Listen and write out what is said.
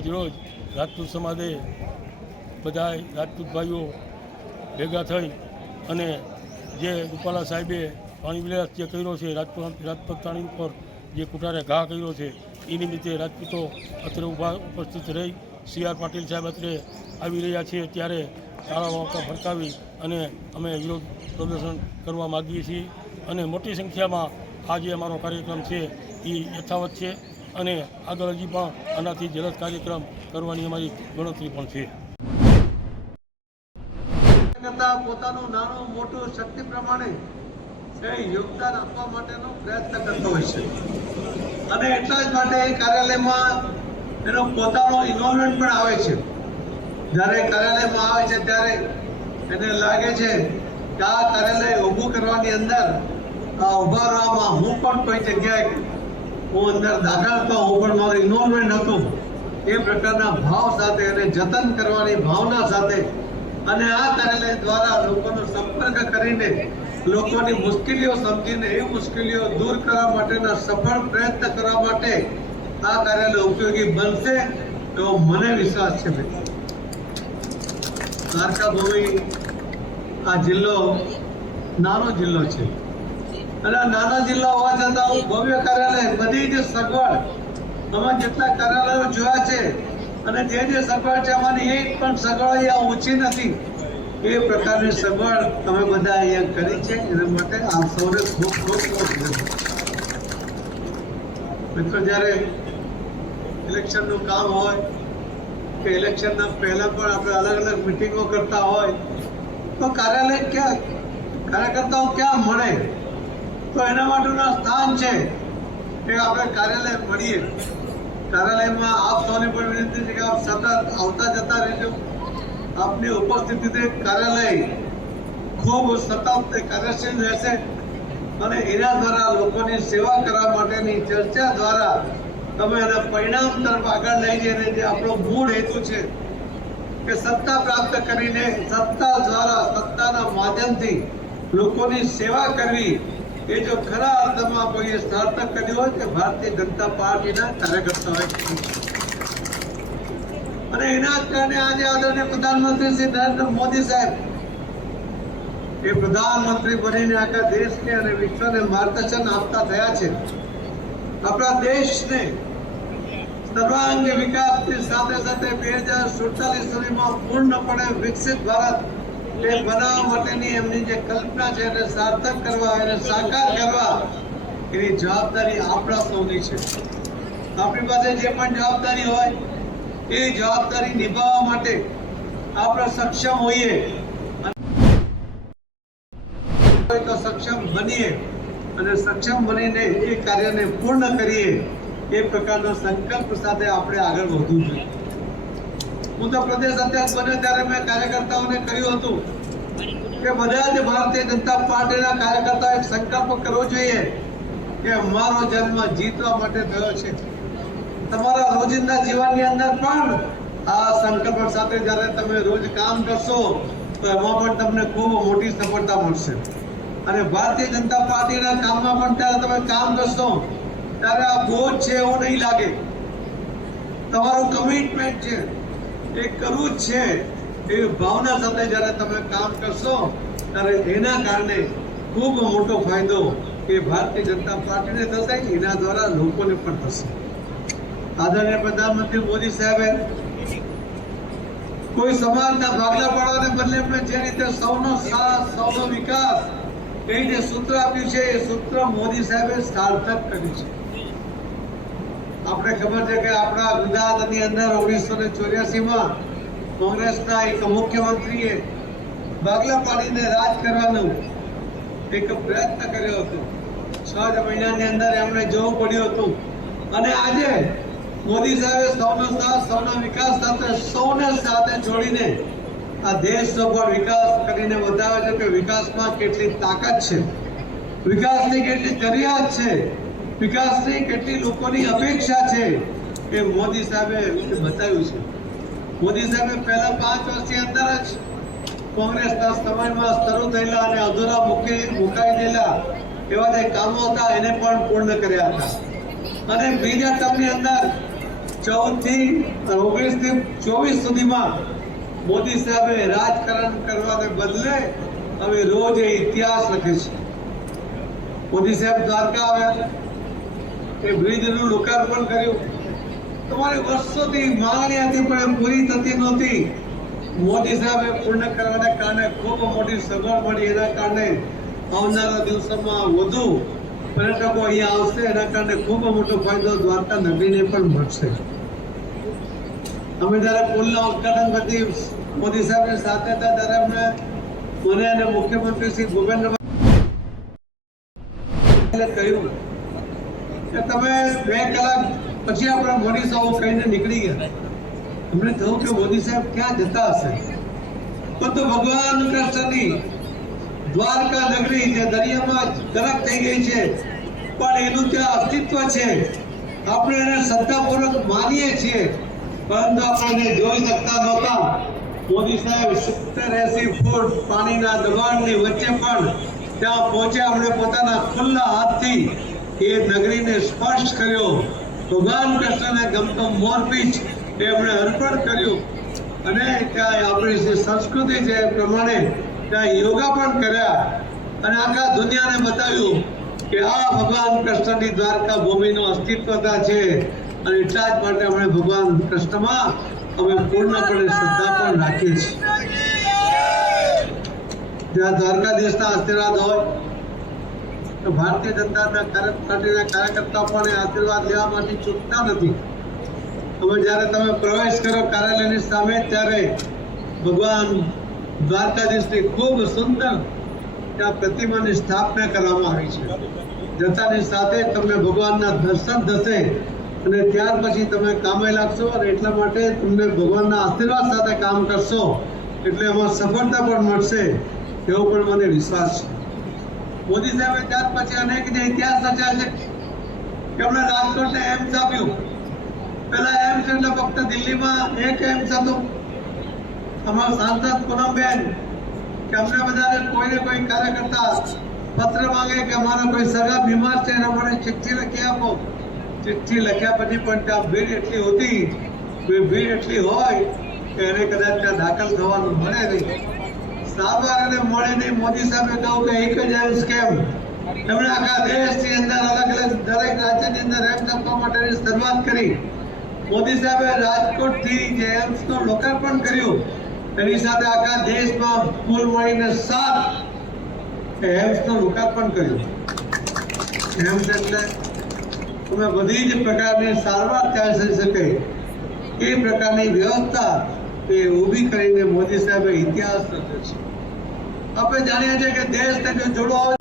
આજ રોજ રાજપૂત સમાજે બધા રાજપૂત ભાઈઓ ભેગા થઈ અને જે રૂપાલા સાહેબે પાણી વિલાસ જે કર્યો છે રાજપૂતાણી ઉપર જે કુટારે ઘા કર્યો છે એ નિમિત્તે રાજપૂતો અત્રે ઉપસ્થિત રહી CR પાટીલ સાહેબ અત્રે આવી રહ્યા છે ત્યારે તાળા વાવટા ફરકાવી અને અમે વિરોધ પ્રદર્શન કરવા માગીએ છીએ અને મોટી સંખ્યામાં આ જે અમારો કાર્યક્રમ છે એ યથાવત છે અને આગળ હજી પણ આનાથી જલદ કાર્યક્રમ કરવાની અમારી ગણતરી પણ છે. પોતાનું નાનું મોટું શક્તિ પ્રમાણે યોગદાન આપવા માટેનો પ્રયત્ન કરતો હોય છે અને એટલા જ માટે એ કાર્યાલયમાં એનો પોતાનો ઇન્વોલ્વમેન્ટ પણ આવે છે. જ્યારે કાર્યાલયમાં આવે છે ત્યારે એને લાગે છે કે આ કાર્યાલય ઊભું કરવાની અંદર આ ઊભા રહેવામાં હું પણ કોઈ જગ્યાએ હું અંદર દાખલ હતો, હું પણ મારું ઇન્વોલ્વમેન્ટ હતું એ પ્રકારના ભાવ સાથે અને જતન કરવાની ભાવના સાથે અને આ કાર્યાલય દ્વારા લોકોનો સંપર્ક કરીને લોકોની મુશ્કેલીઓ સમજીને એ મુશ્કેલીઓ દૂર કરવા માટેના સફળ પ્રયત્ન કરવા માટે આ કાર્યાલય ઉપયોગી બનશે એવો મને વિશ્વાસ છે. દ્વારકા ભૂમિ આ જિલ્લો નાનો જિલ્લો છે અને નાના જિલ્લા હોવા છતાં ભવ્ય કાર્યાલય બધી જ સગવડ અમે જેટલા કાર્યાલયો જોયા છે અને જે સગવડ છે અમારી એક પણ સગવડ અહીંયા ઓછી નથી એ પ્રકારની સગવડ તમે બધા અહીંયા કરી છે. એના માટે આપ સૌને ખૂબ ખૂબ મિત્રો, જ્યારે ઇલેક્શનનું કામ હોય કે ઇલેક્શનના પહેલા પણ આપણે અલગ અલગ મિટિંગો કરતા હોય તો કાર્યકર્તાઓ ક્યાં મળે તો એના માટેનું સ્થાન છે કે આપણે કાર્યાલય મળીએ. કાર્યાલયમાં આપ સૌની પણ વિનંતી છે કે આપ સતત આવતા જતા રહેજો. આપની ઉપસ્થિતિથી કાર્યાલય ખૂબ સતત કાર્યશીલ રહેશે અને એના દ્વારા લોકોની સેવા કરવા માટેની ચર્ચા દ્વારા તમે એના પરિણામ તરફ આગળ લઈ જઈને જે આપણો મૂળ હેતુ છે કે સત્તા પ્રાપ્ત કરીને સત્તા દ્વારા સત્તાના માધ્યમથી લોકોની સેવા કરવી એ જો ખરા અર્થમાં કોઈએ સાર્થક કર્યું હોય કે ભારતીય જનતા પાર્ટીના કાર્યકર્તાઓએ અને એના જ કારણે આજે આદરણીય પ્રધાનમંત્રી શ્રી નરેન્દ્ર મોદી સાહેબ એ પ્રધાનમંત્રી બનીને આખા દેશને અને વિશ્વને માર્ગદર્શન આપતા થયા છે. આપણા દેશને સર્વાંગી વિકાસની સાથે સાથે 2047 સુધીમાં પૂર્ણપણે વિકસિત ભારત એ બનાવવા માટેની એમની જે કલ્પના છે એને સાર્થક કરવા એને સાકાર કરવા એની જવાબદારી આપણા સૌની છે. આપણી પાસે જે પણ જવાબદારી હોય એ જવાબદારી નિભાવવા માટે આપણે સક્ષમ હોઈએ તો સક્ષમ બનીએ અને સક્ષમ બનીને એ કાર્યને પૂર્ણ કરીએ એ પ્રકારનો સંકલ્પ સાથે આપણે આગળ વધવું જોઈએ. હું તો પ્રદેશ અધ્યક્ષ બન્યો ત્યારે મેં કાર્યકર્તાઓને કહ્યું હતું કે બધા જ ભારતીય જનતા પાર્ટીના કાર્યકર્તાઓ એક સંકલ્પ કરવો જોઈએ કે અમારો જન્મ જીતવા માટે થયો છે. તમારા રોજિંદા જીવનની અંદર પણ આ સંકલ્પ સાથે જ્યારે તમે રોજ કામ કરશો તો એમાં પણ તમને ખૂબ મોટી સફળતા મળશે અને ભારતીય જનતા પાર્ટીના કામમાં પણ ત્યારે તમે કામ કરશો ત્યારે આ બોજ છે એવું નહીં લાગે. તમારું કમિટમેન્ટ છે એ કરવું જ છે એ ભાવના સાથે જ્યારે તમે કામ કરશો ત્યારે એના કારણે ખૂબ મોટો ફાયદો એ ભારતીય જનતા પાર્ટીને થશે, એના દ્વારા લોકોને પણ થશે. આદરણીય પ્રધાનમંત્રી મોદી સાહેબે કોઈ સમાજના ભાગલા પાડવાને બદલે જે રીતે સૌનો સાથ સૌનો વિકાસ એ જે સૂત્ર આપ્યું છે એ સૂત્ર મોદી સાહેબે સાર્થક કર્યું છે. આપણે ખબર છે કે આપણા ગુજરાતની અંદર 1984માં કોંગ્રેસના એક મુખ્યમંત્રીએ ભાગલા પાડીને રાજ કરવાનો એક પ્રયત્ન કર્યો હતો. 6 મહિનાની અંદર એમણે જોવું પડ્યું હતું અને આજે મોદી સાહેબે સૌનો સાથ સૌનો વિકાસ સાથે સૌને સાથે જોડીને આ દેશનો પણ વિકાસ કરીને બતાવે છે કે વિકાસમાં કેટલી તાકાત છે, વિકાસની કેટલી જરૂરિયાત છે, વિકાસની કેટલી લોકોની અપેક્ષા છે એ મોદી સાહેબે બતાવ્યું છે. મોદી સાહેબે પહેલા 5 વર્ષની અંદર જ કોંગ્રેસના સમયમાં શરૂ થયેલા અને અધૂરા મુકાઈ ગયેલા એવા જે કામો હતા એને પણ પૂર્ણ કર્યા હતા અને બીજા ટર્મની અંદર 14 થી 19 થી 24 સુધીમાં મોદી સાહેબે રાજકારણ કરવાને બદલે હવે રોજ એ ઇતિહાસ લખે છે. મોદી સાહેબ દ્વારકા આવ્યા, એ બ્રિજનું લોકાર્પણ કર્યું. તમારી વર્ષોથી માંગણી હતી પણ એ પૂરી થતી નહોતી. મોદી સાહેબે પૂર્ણ કરવાને કારણે ખૂબ મોટી સગવડ મળી. એના કારણે આવનારા દિવસોમાં વધુ પર્યટકો અહીંયા આવશે. એના કારણે ખૂબ મોટો ફાયદો દ્વારકા નગરીને પણ મળશે. અમે જ્યારે પુલના ઉદઘાટન પછી મોદી સાહેબની સાથે હતા ત્યારે મને અને મુખ્યમંત્રી શ્રી ભૂપેન્દ્ર કહ્યું કે તમે 2 કલાક પછી આપણે મોદી સાહેબ કહીને નીકળી ગયા. અમને થયું કે મોદી સાહેબ ક્યાં જતા હશે. તો ભગવાન કૃષ્ણની દ્વારકા નગરી જે દરિયામાં ગરક થઈ ગઈ છે પણ એનું ત્યાં અસ્તિત્વ છે. આપણે એને શ્રદ્ધાપૂર્વક માનીએ છીએ પરંતુ આપણે એને જોઈ શકતા નહોતા. મોદી સાહેબ 70-80 ફૂટ પાણીના દબાણની વચ્ચે પણ ત્યાં પહોંચ્યા. આપણે પોતાના ખુલ્લા હાથથી એ નગરીને સ્પર્શ કર્યો. ભગવાન કૃષ્ણને ગમતો મોરપીંછ એમણે અર્પણ કર્યું અને ત્યાં આપણી જે સંસ્કૃતિ છે એ પ્રમાણે ત્યાં યોગા પણ કર્યા અને આખા દુનિયાને બતાવ્યું કે આ ભગવાન કૃષ્ણની દ્વારકા ભૂમિનું અસ્તિત્વતા છે. અને એટલા જ માટે અમે ભગવાન કૃષ્ણમાં અમે પૂર્ણપણે શ્રદ્ધા પણ રાખીએ છીએ. જ્યાં દ્વારકાધીશના આશીર્વાદ હોય તો ભારતીય જનતા પાર્ટીના કાર્યકર્તાઓ પણ એ આશીર્વાદ લેવા માટે ચૂકતા નથી. હવે જ્યારે તમે પ્રવેશ કરો કાર્યાલયની સામે ત્યારે ભગવાન દ્વારકાધીશની ખૂબ સુંદર ત્યાં પ્રતિમાની સ્થાપના કરવામાં આવી છે. જતાની સાથે તમને ભગવાનના દર્શન થશે અને ત્યાર પછી તમે કામે લાગશો અને એટલા માટે તમને ભગવાનના આશીર્વાદ સાથે કામ કરશો એટલે એમાં સફળતા પણ મળશે એવો પણ મને વિશ્વાસ છે. મોદી સાહેબે ત્યાર પછી અનેક જે ઇતિહાસ રચ્યા છે કે એમણે રાજકોટને એમ્સ આપ્યું. પેલા એમ્સ એટલે ફક્ત દિલ્હીમાં એક એમ્સ હતું. અમારા સાંસદ પૂનમબેન કે અમને બધાને કોઈને કોઈ કાર્યકર્તા પત્ર માંગે કે અમારો કોઈ સગા બીમાર છે એના માટે ચિઠ્ઠી લખી આપો. ચિઠ્ઠી લખ્યા પછી પણ ત્યાં ભીડ એટલી હતી, ભીડ એટલી હોય કે એને કદાચ ત્યાં દાખલ થવાનું મળે નહીં. સારવાર એને મળે નહીં. મોદી સાહેબે કહ્યું કે એક જ એમ્સ કેમ. એમણે આખા દેશની અંદર અલગ અલગ દરેક રાજ્યની અંદર એમ્સ આપવા માટેની શરૂઆત કરી. મોદી સાહેબે રાજકોટથી જે એમ્સનું લોકાર્પણ કર્યું એની સાથે આખા દેશમાં કુલ મળીને 7 એમ્સનું લોકાર્પણ કર્યું. એમ્સ એટલે તમે બધી જ પ્રકારની સારવાર ત્યાં થઈ શકે એ પ્રકારની વ્યવસ્થા એ ઊભી કરીને મોદી સાહેબે ઇતિહાસ રચ્યો છે. આપણે જાણીએ છીએ કે દેશને જો જોડવો હોય